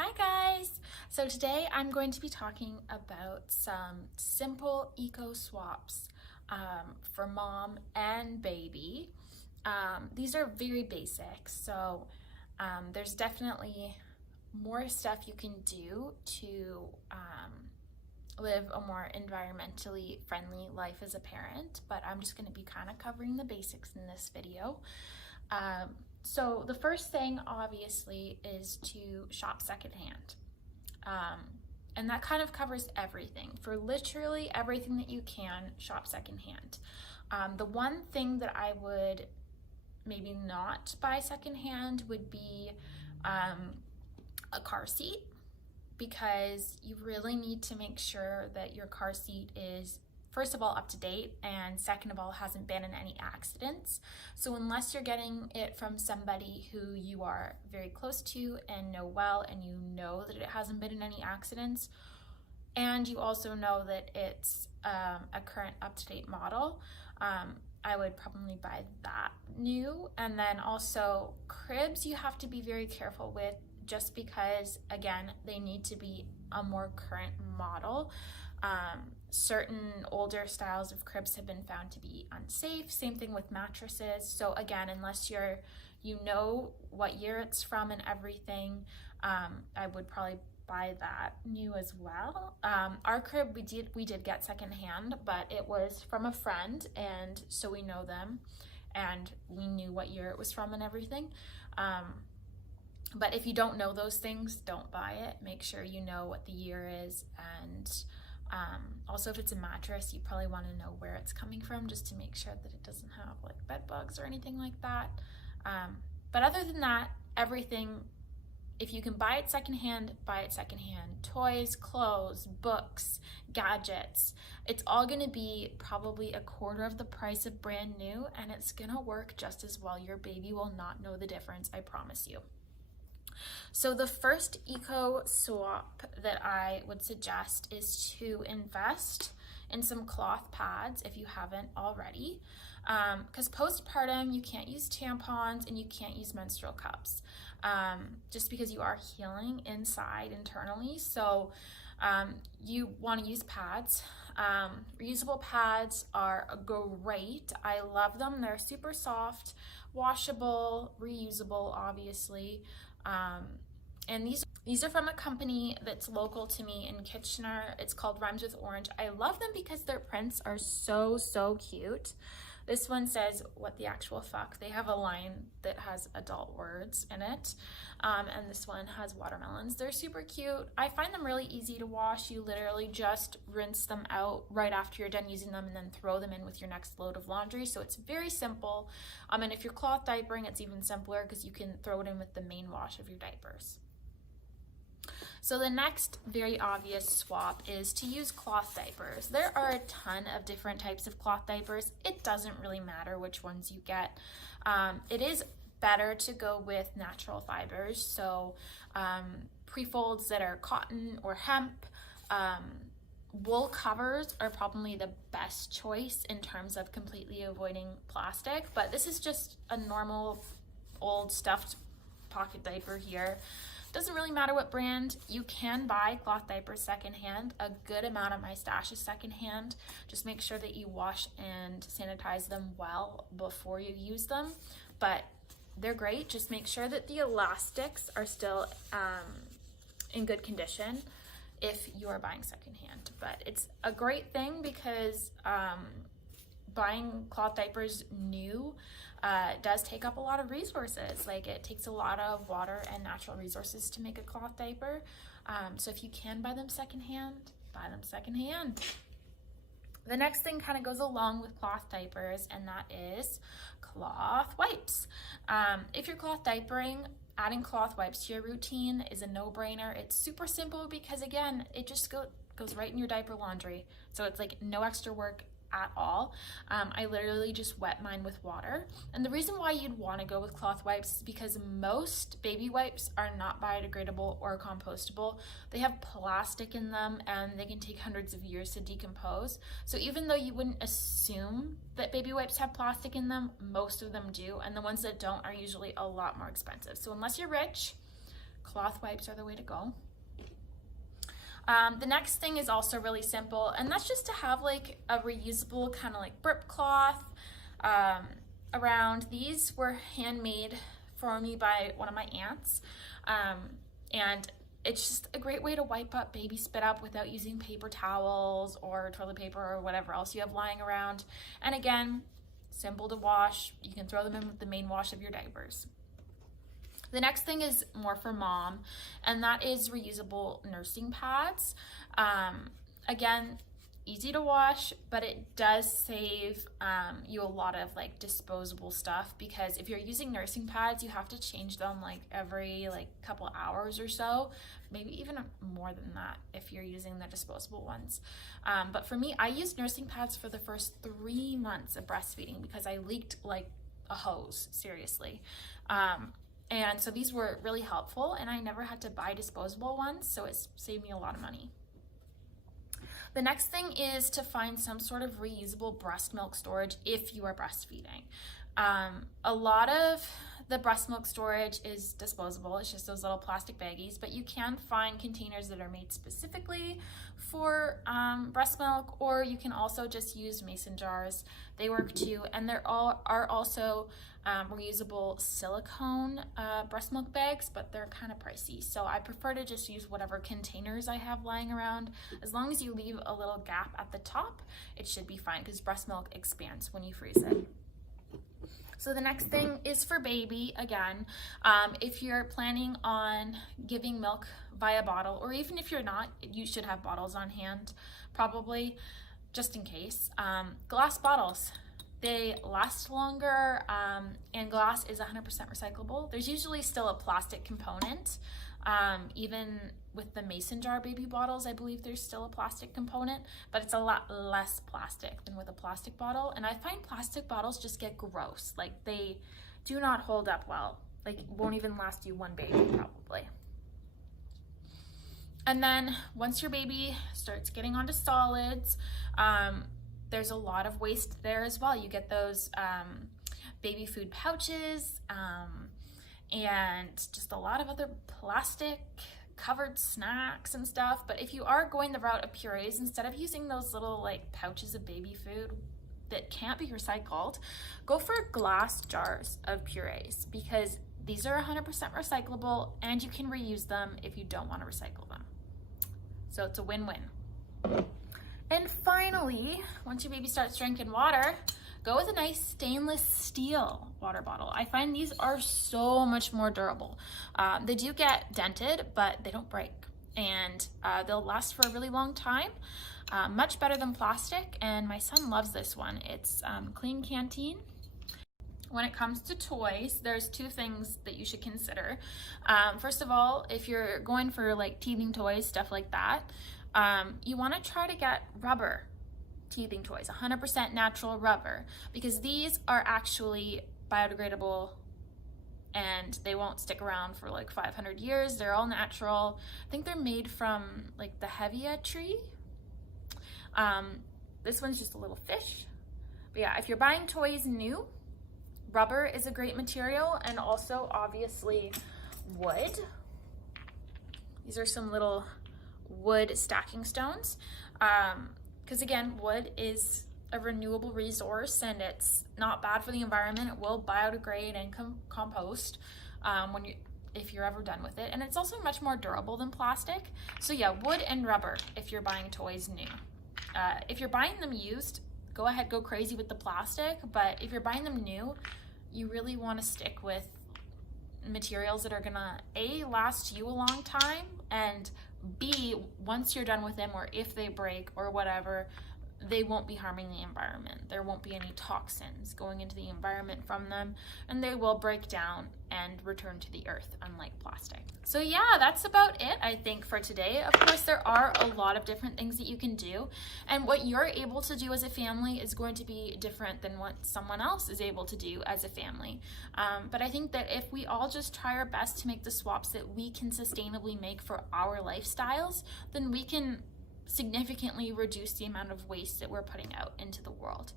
Hi guys! So today I'm going to be talking about some simple eco swaps for mom and baby. These are very basic, so there's definitely more stuff you can do to live a more environmentally friendly life as a parent, but I'm just going to be kind of covering the basics in this video. So the first thing obviously is to shop secondhand. And that kind of covers everything. For literally everything that you can, shop secondhand. The one thing that I would maybe not buy secondhand would be a car seat, because you really need to make sure that your car seat is, first of all, up to date, and second of all, hasn't been in any accidents. So unless you're getting it from somebody who you are very close to and know well, and you know that it hasn't been in any accidents, and you also know that it's a current up-to-date model, I would probably buy that new. And then also cribs, you have to be very careful with, just because, again, they need to be a more current model. Certain older styles of cribs have been found to be unsafe. Same thing with mattresses. So again, unless you know what year it's from and everything, I would probably buy that new as well. Our crib we did get secondhand, but it was from a friend, and so we know them and we knew what year it was from and everything. But if you don't know those things, don't buy it. Make sure you know what the year is, and also if it's a mattress, you probably want to know where it's coming from, just to make sure that it doesn't have like bed bugs or anything like that. But other than that, everything, if you can buy it secondhand, buy it secondhand. Toys, clothes, books, gadgets, it's all going to be probably a quarter of the price of brand new, and it's going to work just as well. Your baby will not know the difference, I promise you. So the first eco swap that I would suggest is to invest in some cloth pads if you haven't already, because postpartum you can't use tampons and you can't use menstrual cups, just because you are healing inside internally. So you want to use pads. Reusable pads are great. I love them. They're super soft, washable, reusable, obviously. And these are from a company that's local to me in Kitchener. It's called Rhymes with Orange. I love them because their prints are so cute. This one says, "What the actual fuck?" They have a line that has adult words in it. And this one has watermelons. They're super cute. I find them really easy to wash. You literally just rinse them out right after you're done using them, and then throw them in with your next load of laundry. So it's very simple. And if you're cloth diapering, it's even simpler, because you can throw it in with the main wash of your diapers. So the next very obvious swap is to use cloth diapers. There are a ton of different types of cloth diapers. It doesn't really matter which ones you get. It is better to go with natural fibers, so pre-folds that are cotton or hemp. Wool covers are probably the best choice in terms of completely avoiding plastic, but this is just a normal old stuffed pocket diaper here. Doesn't really matter what brand. You can buy cloth diapers secondhand. A good amount of my stash is secondhand. Just make sure that you wash and sanitize them well before you use them, but they're great. Just make sure that the elastics are still in good condition if you are buying secondhand. But it's a great thing, because buying cloth diapers new does take up a lot of resources. Like, it takes a lot of water and natural resources to make a cloth diaper. So if you can buy them secondhand, buy them secondhand. The next thing kind of goes along with cloth diapers, and that is cloth wipes. If you're cloth diapering, adding cloth wipes to your routine is a no-brainer. It's super simple because, again, it just goes right in your diaper laundry. So it's like no extra work at all. I literally just wet mine with water. And the reason why you'd want to go with cloth wipes is because most baby wipes are not biodegradable or compostable. They have plastic in them, and they can take hundreds of years to decompose. So even though you wouldn't assume that baby wipes have plastic in them, most of them do, and the ones that don't are usually a lot more expensive. So unless you're rich, cloth wipes are the way to go. The next thing is also really simple, and that's just to have like a reusable kind of like burp cloth around. These were handmade for me by one of my aunts, and it's just a great way to wipe up baby spit up without using paper towels or toilet paper or whatever else you have lying around. And again, simple to wash. You can throw them in with the main wash of your diapers. The next thing is more for mom, and that is reusable nursing pads. Again, easy to wash, but it does save you a lot of like disposable stuff, because if you're using nursing pads, you have to change them like every like couple hours or so, maybe even more than that if you're using the disposable ones. But for me, I used nursing pads for the first 3 months of breastfeeding because I leaked like a hose, seriously. And so these were really helpful, and I never had to buy disposable ones, so it saved me a lot of money. The next thing is to find some sort of reusable breast milk storage if you are breastfeeding. A lot of the breast milk storage is disposable. It's just those little plastic baggies, but you can find containers that are made specifically for breast milk, or you can also just use mason jars. They work too, and there are also reusable silicone breast milk bags, but they're kind of pricey. So I prefer to just use whatever containers I have lying around. As long as you leave a little gap at the top, it should be fine, because breast milk expands when you freeze it. So the next thing is for baby. Again, if you're planning on giving milk via bottle, or even if you're not, you should have bottles on hand, probably, just in case. Glass bottles, they last longer, and glass is 100% recyclable. There's usually still a plastic component. Even with the mason jar baby bottles, I believe there's still a plastic component, but it's a lot less plastic than with a plastic bottle. And I find plastic bottles just get gross. Like, they do not hold up well. Like, won't even last you one baby probably. And then once your baby starts getting onto solids, there's a lot of waste there as well. You get those baby food pouches, and just a lot of other plastic covered snacks and stuff. But if you are going the route of purees, instead of using those little like pouches of baby food that can't be recycled, go for glass jars of purees, because these are 100% recyclable and you can reuse them if you don't want to recycle them. So it's a win-win. And finally, once your baby starts drinking water, go with a nice stainless steel water bottle. I find these are so much more durable. They do get dented, but they don't break, and they'll last for a really long time. Much better than plastic, and my son loves this one. It's Clean Canteen. When it comes to toys, there's 2 things that you should consider. First of all, if you're going for like teething toys, stuff like that, you want to try to get rubber teething toys, 100% natural rubber, because these are actually biodegradable and they won't stick around for like 500 years. They're all natural. I think they're made from like the hevia tree. This one's just a little fish. But yeah, if you're buying toys new, rubber is a great material, and also obviously wood. These are some little wood stacking stones. Because again, wood is a renewable resource and it's not bad for the environment. It will biodegrade and compost if you're ever done with it. And it's also much more durable than plastic. So yeah, wood and rubber if you're buying toys new. If you're buying them used, go ahead, go crazy with the plastic. But if you're buying them new, you really want to stick with materials that are gonna A, last you a long time, and B, once you're done with them, or if they break or whatever, they won't be harming the environment. There won't be any toxins going into the environment from them, and they will break down and return to the earth, unlike plastic. So yeah, that's about it, I think, for today. Of course, there are a lot of different things that you can do, and what you're able to do as a family is going to be different than what someone else is able to do as a family. But I think that if we all just try our best to make the swaps that we can sustainably make for our lifestyles, then we can significantly reduce the amount of waste that we're putting out into the world.